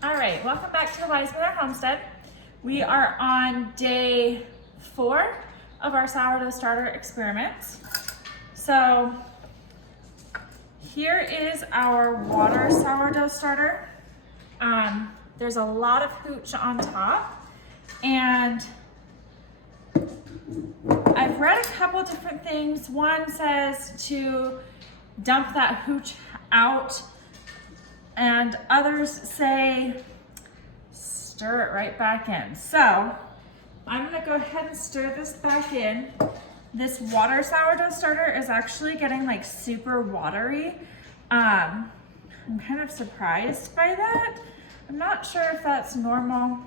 All right, welcome back to the Wise Mother Homestead. We are on day 4 of our sourdough starter experiments. So here is our water sourdough starter. There's a lot of hooch on top, and I've read a couple different things. One says to dump that hooch out, and others say stir it right back in. So I'm gonna go ahead and stir this back in. This water sourdough starter is actually getting like super watery. I'm kind of surprised by that. I'm not sure if that's normal,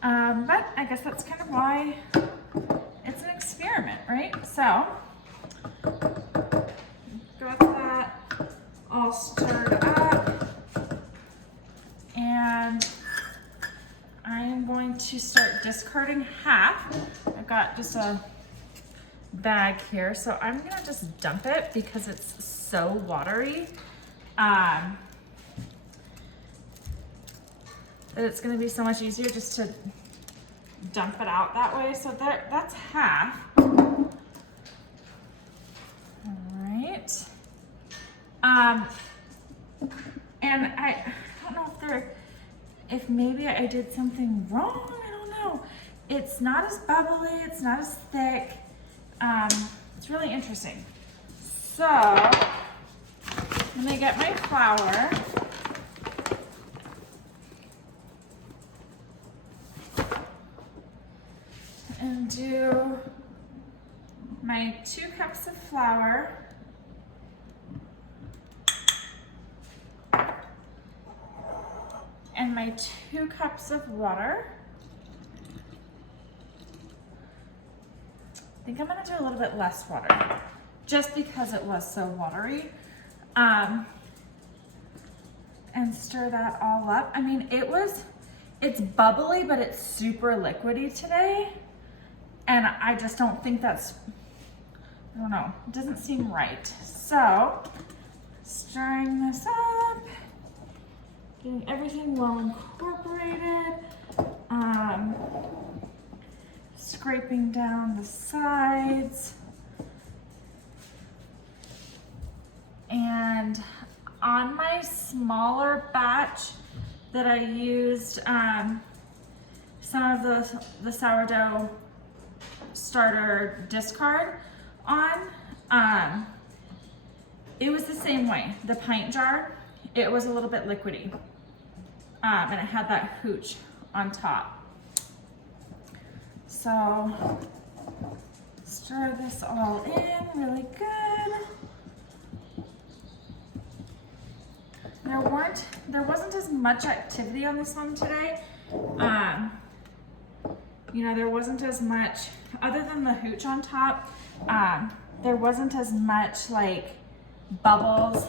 but I guess that's kind of why it's an experiment, right? So got that all stirred up, and I am going to start discarding half. I've got just a bag here, so I'm gonna just dump it because it's so watery that it's gonna be so much easier just to dump it out that way. So that's half. All right. And I don't know if maybe I did something wrong. I don't know. It's not as bubbly. It's not as thick. It's really interesting. So I'm gonna get my flour. And do my 2 cups of flour. And my 2 cups of water. I think I'm gonna do a little bit less water just because it was so watery. And stir that all up. I mean, it's bubbly, but it's super liquidy today. And I just don't think that's, I don't know, it doesn't seem right. So, stirring this up, getting everything well incorporated, scraping down the sides, and on my smaller batch that I used some of the sourdough starter discard on, it was the same way. The pint jar, it was a little bit liquidy, and it had that hooch on top. So stir this all in really good. There wasn't as much activity on this one today. You know, there wasn't as much, other than the hooch on top, there wasn't as much like bubbles,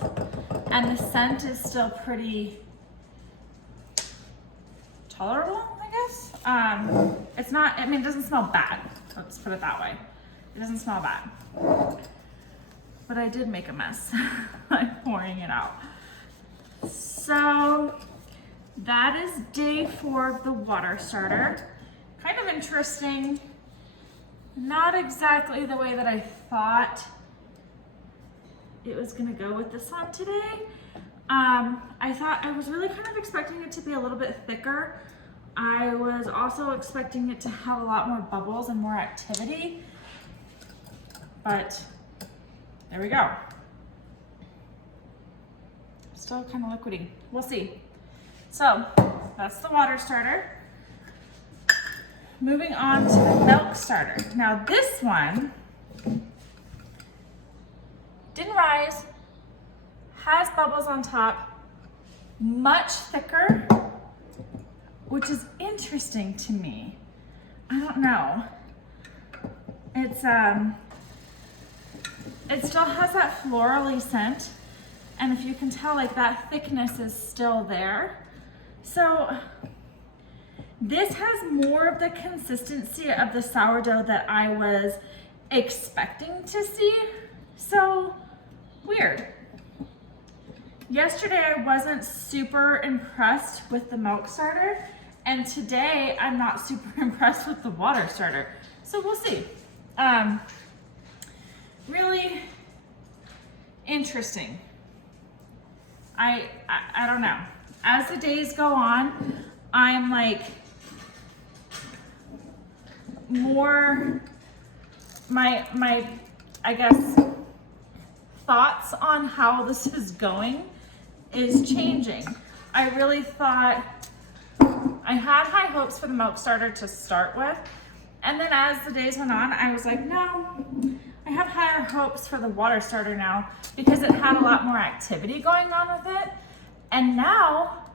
and the scent is still pretty tolerable, I guess. It's not, I mean, it doesn't smell bad. Let's put it that way. It doesn't smell bad. But I did make a mess by pouring it out. So that is day 4 of the water starter. Kind of interesting. Not exactly the way that I thought it was gonna go with this one today. I was really kind of expecting it to be a little bit thicker. I was also expecting it to have a lot more bubbles and more activity, but there we go. Still kind of liquidy. We'll see. So that's the water starter. Moving on to the milk starter. Now this one didn't rise, has bubbles on top, much thicker, which is interesting to me. I don't know. It still has that florally scent, and if you can tell, like that thickness is still there. So this has more of the consistency of the sourdough that I was expecting to see. So weird. yesterday I wasn't super impressed with the milk starter, and today I'm not super impressed with the water starter. So we'll see. Really interesting. I don't know. As the days go on, I'm like more, my I guess thoughts on how this is going is changing. I really thought, I had high hopes for the milk starter to start with, and then as the days went on, I was like, no, I have higher hopes for the water starter now because it had a lot more activity going on with it. And now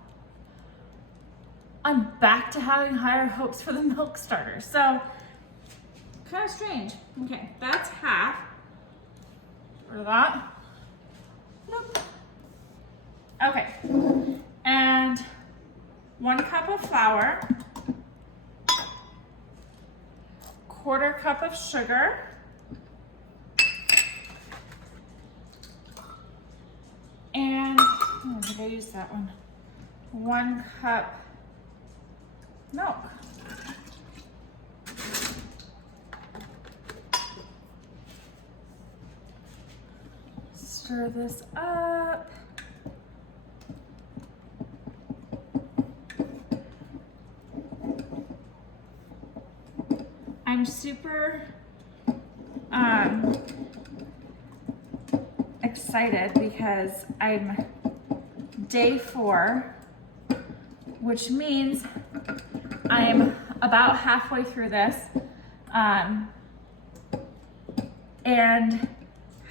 I'm back to having higher hopes for the milk starter. So kind of strange. Okay, that's half. Or that. Nope. Okay, and 1 cup of flour, 1/4 cup of sugar, and oh, did I use that one? 1 cup milk. Stir this up. I'm super excited because I'm day 4, which means I'm about halfway through this, and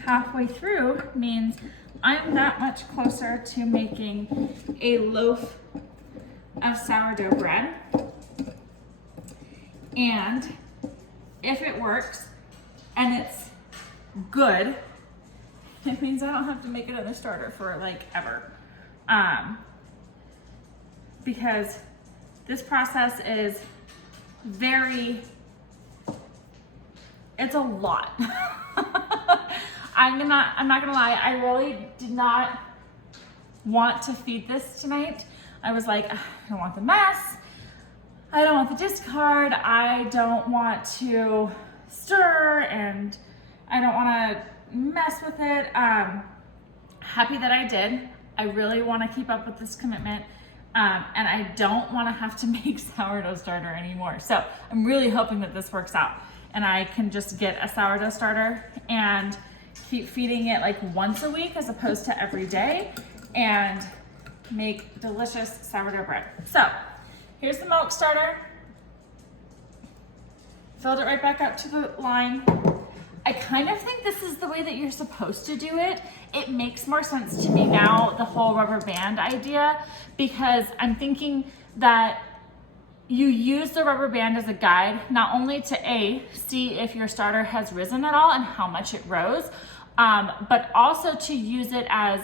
halfway through means I'm that much closer to making a loaf of sourdough bread. And if it works and it's good, it means I don't have to make another starter for like ever. Because this process is it's a lot. I'm not gonna lie, I really did not want to feed this tonight. I was like, I don't want the mess. I don't want the discard. I don't want to stir, and I don't want to mess with it. Happy that I did. I really want to keep up with this commitment. And I don't want to have to make sourdough starter anymore. So I'm really hoping that this works out and I can just get a sourdough starter and keep feeding it like once a week as opposed to every day and make delicious sourdough bread. So here's the milk starter. Filled it right back up to the line. I kind of think this is the way that you're supposed to do it. It makes more sense to me now, the whole rubber band idea, because I'm thinking that you use the rubber band as a guide, not only to see if your starter has risen at all and how much it rose, but also to use it as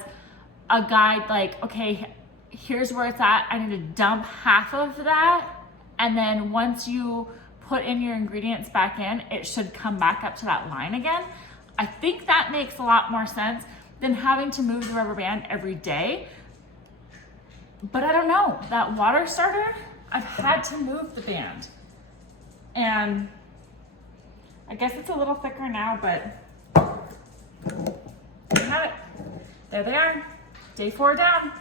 a guide, like, okay, here's where it's at. I need to dump half of that. And then once you put in your ingredients back in, it should come back up to that line again. I think that makes a lot more sense than having to move the rubber band every day. But I don't know, that water starter, I've had to move the band. And I guess it's a little thicker now, but I have it. There they are, day 4 down.